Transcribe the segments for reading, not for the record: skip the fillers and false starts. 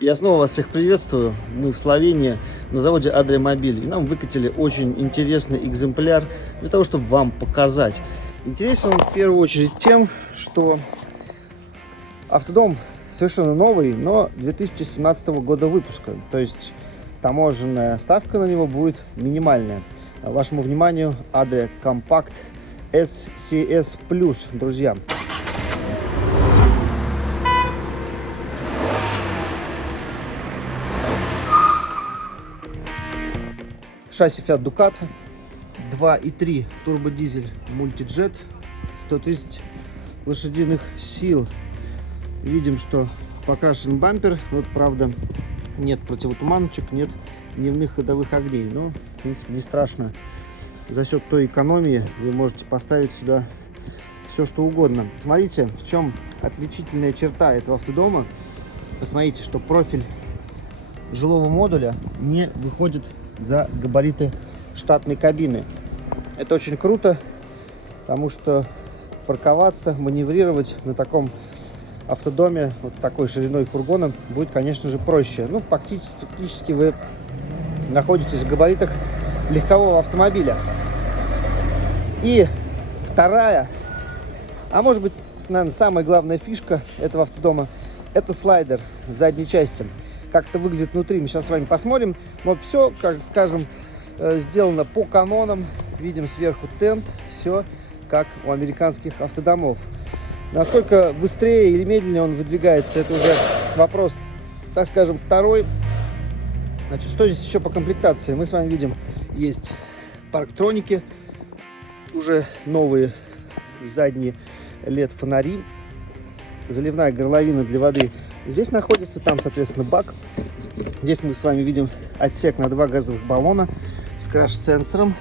Я снова вас всех приветствую. Мы в Словении на заводе Адриамобиль. И нам выкатили очень интересный экземпляр для того, чтобы вам показать. Интересен он в первую очередь тем, что автодом совершенно новый, но 2017 года выпуска. То есть таможенная ставка на него будет минимальная. Вашему вниманию Adria Compact SCS Plus, друзья. Шасси Fiat Ducato, 2.3 турбодизель мультиджет, 130 лошадиных сил. Видим, что покрашен бампер. Вот, правда, нет противотуманочек, нет дневных ходовых огней. Но, в принципе, не страшно. За счет той экономии вы можете поставить сюда все, что угодно. Смотрите, в чем отличительная черта этого автодома. Посмотрите, что профиль жилого модуля не выходит за габариты штатной кабины. Это очень круто, потому что парковаться, маневрировать на таком автодоме, вот с такой шириной фургона, будет, конечно же, проще. Ну, фактически вы находитесь в габаритах легкового автомобиля. И вторая, а может быть, наверное, самая главная фишка этого автодома, это слайдер задней части. Как это выглядит внутри, мы сейчас с вами посмотрим. Вот все, как скажем, сделано по канонам. Видим сверху тент, все как у американских автодомов. Насколько быстрее или медленнее он выдвигается, это уже вопрос, так скажем, второй. Значит, что здесь еще по комплектации? Мы с вами видим, есть парктроники, уже новые задние LED-фонари, заливная горловина для воды. Здесь находится, там, соответственно, бак. Здесь мы с вами видим отсек на 2 газовых баллона с краш-сенсором.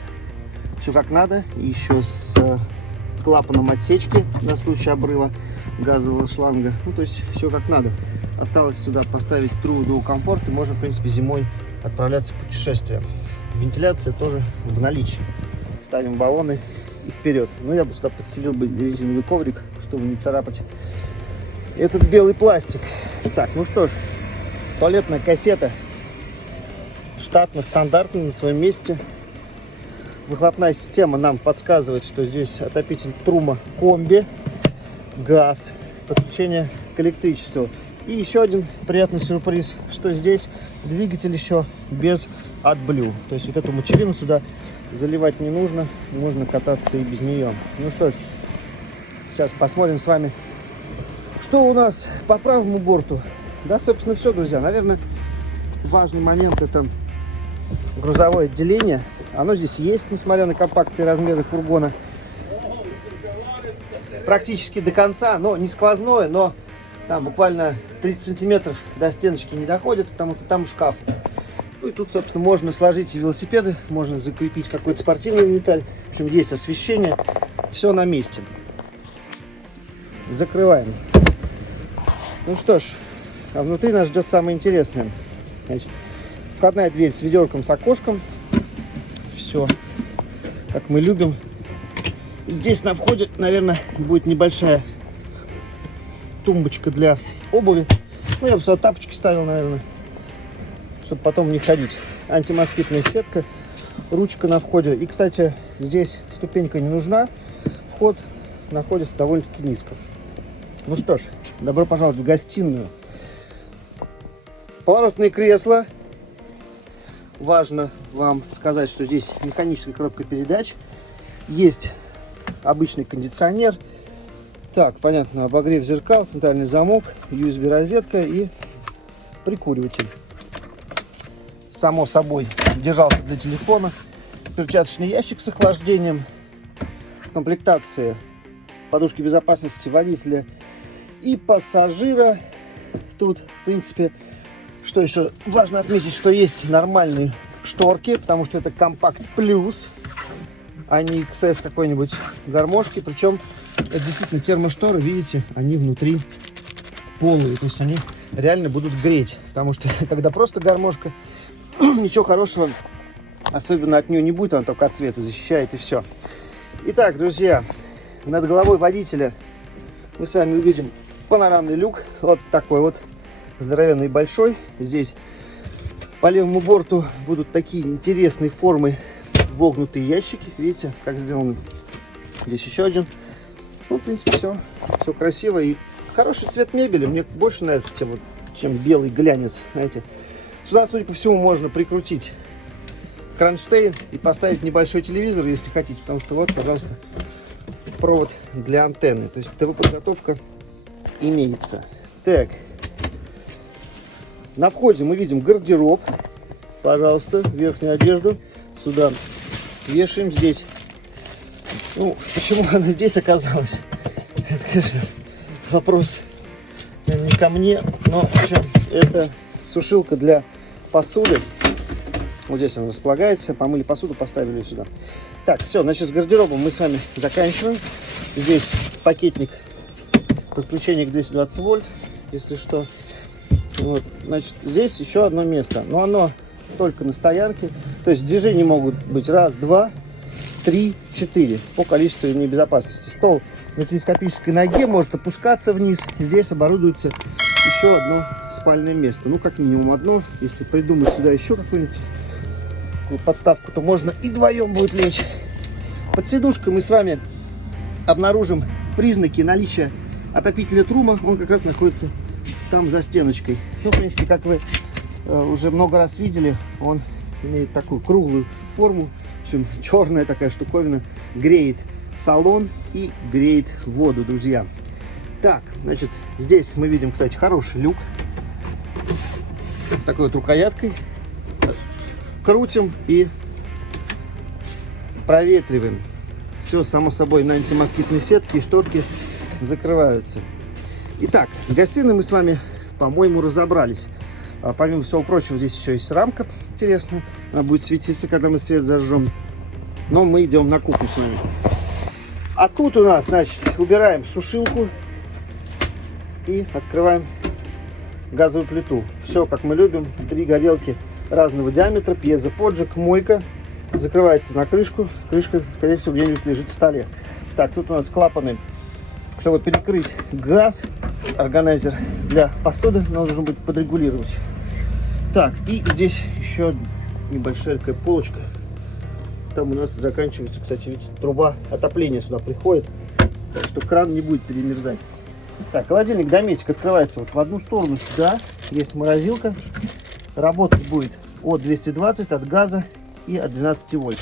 Все как надо. И еще с клапаном отсечки на случай обрыва газового шланга. Ну, то есть все как надо. Осталось сюда поставить True Dual Comfort, и можно, в принципе, зимой отправляться в путешествие. Вентиляция тоже в наличии. Ставим баллоны и вперед. Ну, я бы сюда подстелил бы резиновый коврик, чтобы не царапать этот белый пластик. Так, ну что ж, туалетная кассета штатно, стандартно, на своем месте. Выхлопная система нам подсказывает, что здесь отопитель Truma комби, газ, подключение к электричеству. И еще один приятный сюрприз, что здесь двигатель еще без AdBlue. То есть вот эту мочевину сюда заливать не нужно, можно кататься и без нее. Ну что ж, сейчас посмотрим с вами, что у нас по правому борту. Да, собственно, все, друзья. Наверное, важный момент — это грузовое отделение. Оно здесь есть, несмотря на компактные размеры фургона. Практически до конца, но не сквозное, но там буквально 30 сантиметров до стеночки не доходит, потому что там шкаф. Ну и тут, собственно, можно сложить и велосипеды, можно закрепить какой-то спортивный инвентарь. В общем, есть освещение, все на месте. Закрываем. Ну что ж, а внутри нас ждет самое интересное. Значит, входная дверь с ведерком, с окошком. Все, как мы любим. Здесь на входе, наверное, будет небольшая тумбочка для обуви. Ну, я бы сюда тапочки ставил, наверное, чтобы потом не ходить. Антимоскитная сетка, ручка на входе. И, кстати, здесь ступенька не нужна. Вход находится довольно-таки низко. Ну что ж, добро пожаловать в гостиную. Поворотные кресла. Важно вам сказать, что здесь механическая коробка передач. Есть обычный кондиционер. Так, понятно, обогрев зеркал, центральный замок, USB-розетка и прикуриватель. Само собой, держалка для телефона, перчаточный ящик с охлаждением. В комплектации подушки безопасности водителя и пассажира. Тут, в принципе, что еще важно отметить, что есть нормальные шторки, потому что это Compact Plus, а не XS какой-нибудь гармошки. Причем это действительно термошторы, видите, они внутри полые, то есть они реально будут греть, потому что когда просто гармошка, ничего хорошего особенно от нее не будет, она только от света защищает и все. Итак, друзья, над головой водителя мы с вами увидим панорамный люк, вот такой вот здоровенный и большой. Здесь по левому борту будут такие интересные формы, вогнутые ящики. Видите, как сделаны. Здесь еще один. Ну, в принципе, все красиво. И хороший цвет мебели. Мне больше нравится, чем белый глянец. Знаете. Сюда, судя по всему, можно прикрутить кронштейн и поставить небольшой телевизор, если хотите. Потому что вот, пожалуйста, провод для антенны. То есть ТВ-подготовка имеется. Так. На входе мы видим гардероб. Пожалуйста, верхнюю одежду сюда вешаем. Здесь, ну, почему она здесь оказалась? Это, конечно, вопрос не ко мне, но в общем, это сушилка для посуды. Вот здесь она располагается. Помыли посуду, поставили ее сюда. Так, все, значит, с гардеробом мы с вами заканчиваем. Здесь пакетник подключения к 220 вольт, если что. Вот, значит, здесь еще одно место, но оно только на стоянке. То есть движения могут быть 1, 2, 3, 4 по количеству небезопасности. Стол на телескопической ноге может опускаться вниз. Здесь оборудуется еще одно спальное место. Ну, как минимум одно. Если придумать сюда еще какую-нибудь подставку, то можно и вдвоем будет лечь. Под сидушкой мы с вами обнаружим признаки наличия отопителя трума. Он как раз находится там за стеночкой. Ну, в принципе, как вы уже много раз видели, он имеет такую круглую форму. В общем, черная такая штуковина. Греет салон и греет воду, друзья. Так, значит, здесь мы видим, кстати, хороший люк с такой вот рукояткой. Крутим и проветриваем. Все, само собой, на антимоскитной сетке, и шторки закрываются. Итак, с гостиной мы с вами, по-моему, разобрались. Помимо всего прочего, здесь еще есть рамка интересная. Она будет светиться, когда мы свет зажжем. Но мы идем на кухню с вами. А тут у нас, значит, убираем сушилку и открываем газовую плиту. Все, как мы любим. 3 горелки разного диаметра, пьезоподжиг, мойка. Закрывается на крышку. Крышка, скорее всего, где-нибудь лежит в столе. Так, тут у нас клапаны, чтобы перекрыть газ. Органайзер для посуды, но он должен быть подрегулировать. Так, и здесь еще небольшая такая полочка. Там у нас заканчивается, кстати, ведь труба отопления сюда приходит, так что кран не будет перемерзать. Так, холодильник дометик открывается вот в одну сторону сюда. Есть морозилка. Работать будет от 220, от газа и от 12 вольт.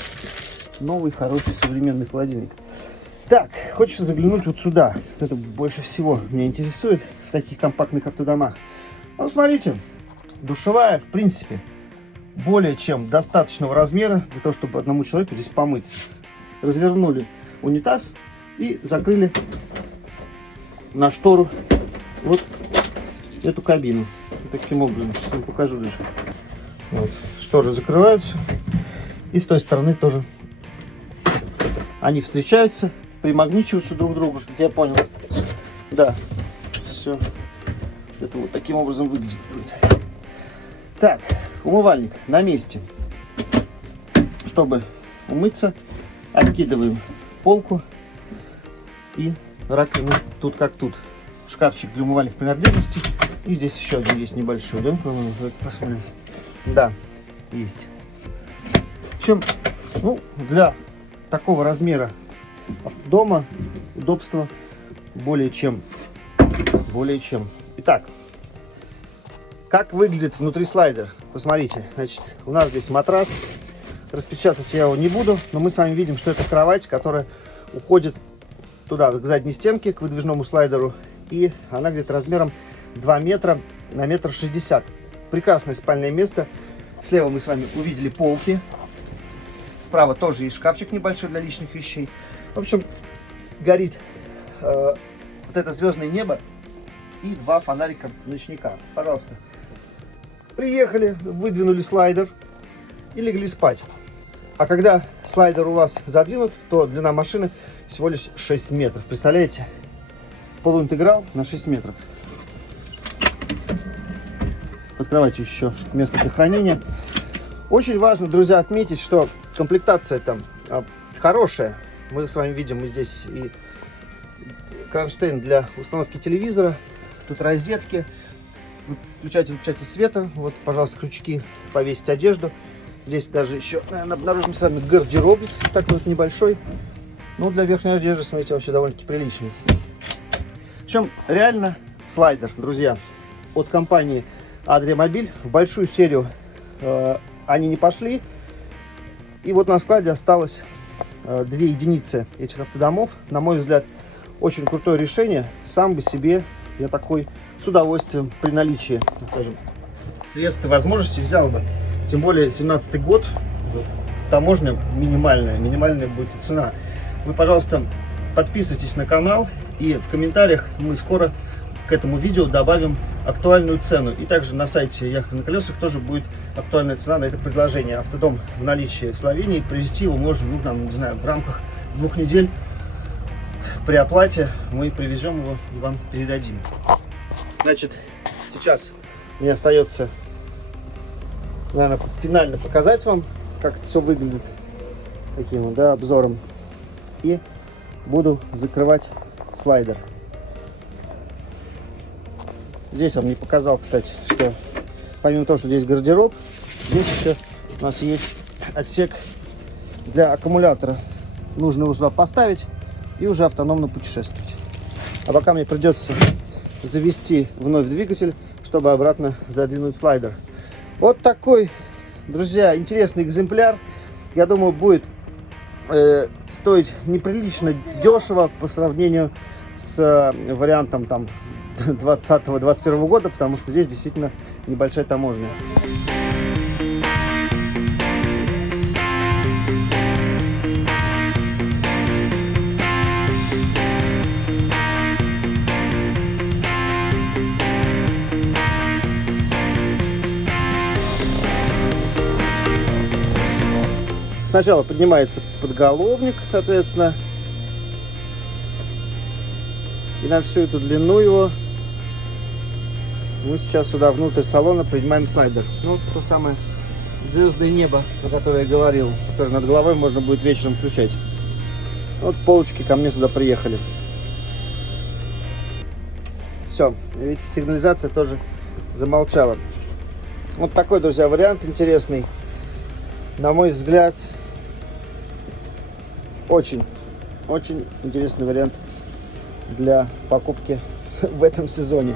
Новый, хороший, современный холодильник. Так, хочется заглянуть вот сюда. Это больше всего меня интересует в таких компактных автодомах. Ну, смотрите, душевая, в принципе, более чем достаточного размера для того, чтобы одному человеку здесь помыться. Развернули унитаз и закрыли на штору вот эту кабину. Вот таким образом, сейчас вам покажу даже. Вот, шторы закрываются. И с той стороны тоже они встречаются, примагничиваются друг к другу, как я понял. Да, все. Это вот таким образом выглядит будет. Так, умывальник на месте. Чтобы умыться, откидываем полку и раковину тут как тут. Шкафчик для умывальных принадлежностей. И здесь еще один есть небольшой, да? Посмотрим. Да, есть. В общем, ну, для такого размера автодома удобство более чем. Итак, как выглядит внутри слайдер? Посмотрите, значит, у нас здесь матрас. Распечатать я его не буду, но мы с вами видим, что это кровать, которая уходит туда, к задней стенке, к выдвижному слайдеру. И она где-то размером 2 метра на 1,60 м. Прекрасное спальное место. Слева мы с вами увидели полки. Справа тоже есть шкафчик небольшой для личных вещей. В общем, горит вот это звездное небо и 2 фонарика ночника. Пожалуйста. Приехали, выдвинули слайдер и легли спать. А когда слайдер у вас задвинут, то длина машины всего лишь 6 метров. Представляете? Полуинтеграл на 6 метров. Открывайте еще место для хранения. Очень важно, друзья, отметить, что комплектация там хорошая. Мы с вами видим здесь и кронштейн для установки телевизора. Тут розетки. включайте, выключайте света. Вот, пожалуйста, крючки повесить одежду. Здесь даже еще, наверное, обнаружим с вами гардеробец, такой вот небольшой. Ну, для верхней одежды, смотрите, вообще довольно-таки приличный. Причем реально слайдер, друзья, от компании Adriamobil. В большую серию они не пошли. И вот на складе осталось 2 единицы этих автодомов. На мой взгляд, очень крутое решение. Сам бы себе я такой с удовольствием при наличии, скажем, средств и возможностей взял бы. Тем более 17-й год, таможня минимальная будет цена. Вы, пожалуйста, подписывайтесь на канал, и в комментариях мы скоро к этому видео добавим актуальную цену. И также на сайте Яхты на колесах тоже будет актуальная цена на это предложение. Автодом в наличии в Словении, привезти его можно, ну, там, не знаю, в рамках 2 недель. При оплате мы привезем его и вам передадим. Значит, сейчас мне остается, наверное, финально показать вам, как это все выглядит таким вот, да, обзором. И буду закрывать слайдер. Здесь я вам не показал, кстати, что помимо того, что здесь гардероб, здесь еще у нас есть отсек для аккумулятора. Нужно его сюда поставить и уже автономно путешествовать. А пока мне придется завести вновь двигатель, чтобы обратно задвинуть слайдер. Вот такой, друзья, интересный экземпляр. Я думаю, будет стоить неприлично дешево по сравнению с вариантом там 2020-2021 года, потому что здесь действительно небольшая таможня. Сначала поднимается подголовник, соответственно, и на всю эту длину его мы сейчас сюда внутрь салона принимаем слайдер. Ну, то самое звездное небо, о котором я говорил, которое над головой можно будет вечером включать. Вот полочки ко мне сюда приехали. Все, видите, сигнализация тоже замолчала. Вот такой, друзья, вариант интересный. На мой взгляд, очень интересный вариант для покупки в этом сезоне.